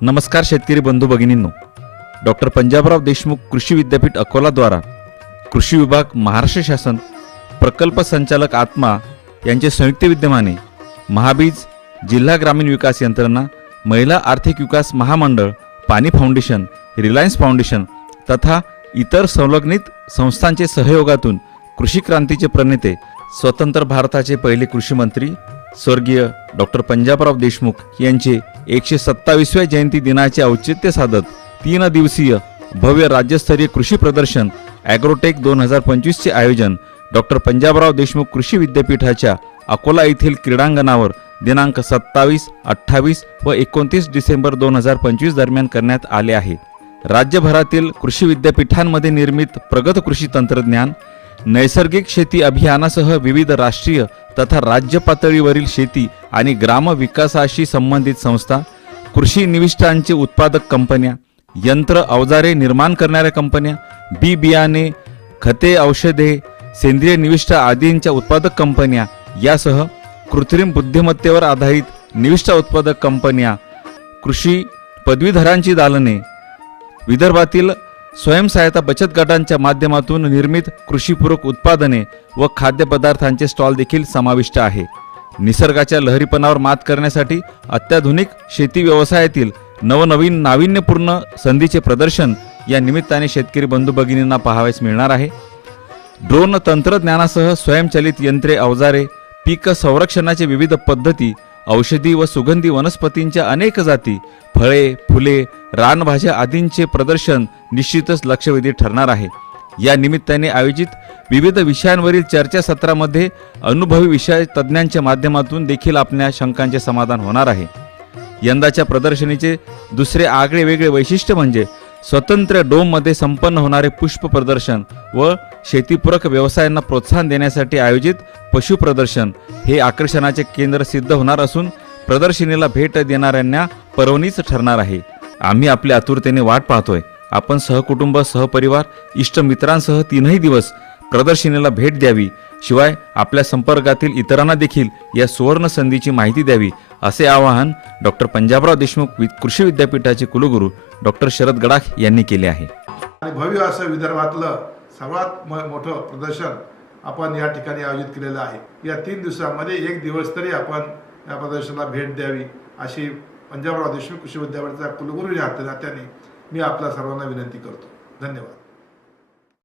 नमस्कार शेतकरी बंधू भगिनींनो, डॉक्टर पंजाबराव देशमुख कृषी विद्यापीठ अकोला द्वारा कृषी विभाग, महाराष्ट्र शासन, प्रकल्प संचालक आत्मा यांचे संयुक्त विद्यमाने महाबीज, जिल्हा ग्रामीण विकास यंत्रणा, महिला आर्थिक विकास महामंडळ, पाणी फाउंडेशन, रिलायन्स फाउंडेशन तथा इतर संलग्नित संस्थांचे सहयोगातून कृषी क्रांतीचे प्रणेते, स्वतंत्र भारताचे पहिले कृषी मंत्री स्वर्गीय डॉक्टर पंजाबराव देशमुख यांचे 127व्या जयंती दिनाचे औचित्य साधत 3 दिवसीय भव्य राज्यस्तरीय कृषी प्रदर्शन ॲग्रोटेक 2025 चे आयोजन डॉक्टर पंजाबराव देशमुख कृषी विद्यापीठाच्या अकोला येथील क्रीडांगणावर दिनांक 27, 28 व 29 डिसेंबर 2025 दरम्यान करण्यात आले आहे। राज्यभरातील कृषी विद्यापीठांमध्ये निर्मित प्रगत कृषी तंत्रज्ञान, नैसर्गिक शेती अभियानासह विविध राष्ट्रीय तथा राज्य पातळीवरील शेती आणि ग्राम विकासाशी संबंधित संस्था, कृषी निविष्ठांचे उत्पादक कंपन्या, यंत्र अवजारे निर्माण करणाऱ्या कंपन्या, बी बियाणे, खते, औषधे, सेंद्रिय निविष्ठ आदींच्या उत्पादक कंपन्या यासह कृत्रिम बुद्धिमत्तेवर आधारित निविष्ठा उत्पादक कंपन्या, कृषी पदवीधरांची दालने, विदर्भातील स्वयंसहायता बचत गटांच्या माध्यमातून निर्मित कृषीपूरक उत्पादने व खाद्यपदार्थांचे स्टॉल देखील समाविष्ट आहे। निसर्गाच्या लहरीपणावर मात करण्यासाठी अत्याधुनिक शेती व्यवसायातील नवनवीन नाविन्यपूर्ण संधीचे प्रदर्शन या निमित्ताने शेतकरी बंधू भगिनींना पाहावयास मिळणार आहे। ड्रोन तंत्रज्ञानासह स्वयंचलित यंत्रे, अवजारे, पीक संरक्षणाचे विविध पद्धती, औषधी व सुगंधी वनस्पतींच्या अनेक जाती, फळे, फुले, रानभाज्या आदींचे प्रदर्शन निश्चितच लक्षवेधी ठरणार आहे। या निमित्ताने आयोजित विविध विषयांवरील चर्चासत्रामध्ये अनुभवी विषय तज्ज्ञांच्या माध्यमातून देखील आपल्या शंकांचे समाधान होणार आहे। यंदाच्या प्रदर्शनीचे दुसरे आगळे वेगळे वैशिष्ट्य म्हणजे स्वतंत्र डोममध्ये संपन्न होणारे पुष्प प्रदर्शन व शेतीपूरक व्यवसायांना प्रोत्साहन देण्यासाठी आयोजित पशु प्रदर्शन हे आकर्षणाचे केंद्र सिद्ध होणार असून प्रदर्शनीला भेट देणाऱ्यांना पर्वणीच ठरणार आहे। आम्ही आपल्या आतुरतेने वाट पाहतोय। आपण सहकुटुंब, सहपरिवार, इष्ट मित्रांसह 3ही दिवस प्रदर्शनीला भेट द्यावी, शिवाय आपल्या संपर्कातील इतरांना देखील या सुवर्ण संधीची माहिती द्यावी, असे आवाहन डॉक्टर पंजाबराव देशमुख कृषी विद्यापीठाचे कुलगुरू डॉक्टर शरद गडाख यांनी केले आहे। आणि भव्य असं विदर्भातलं सर्वात मोठं प्रदर्शन आपण या ठिकाणी आयोजित केलेलं आहे। या 3 दिवसांमध्ये 1 दिवस तरी आपण या प्रदर्शनाला भेट द्यावी अशी पंजाबराव देशमुख कृषी विद्यापीठाचा कुलगुरू या नात्याने मी आपल्या सर्वांना विनंती करतो। धन्यवाद।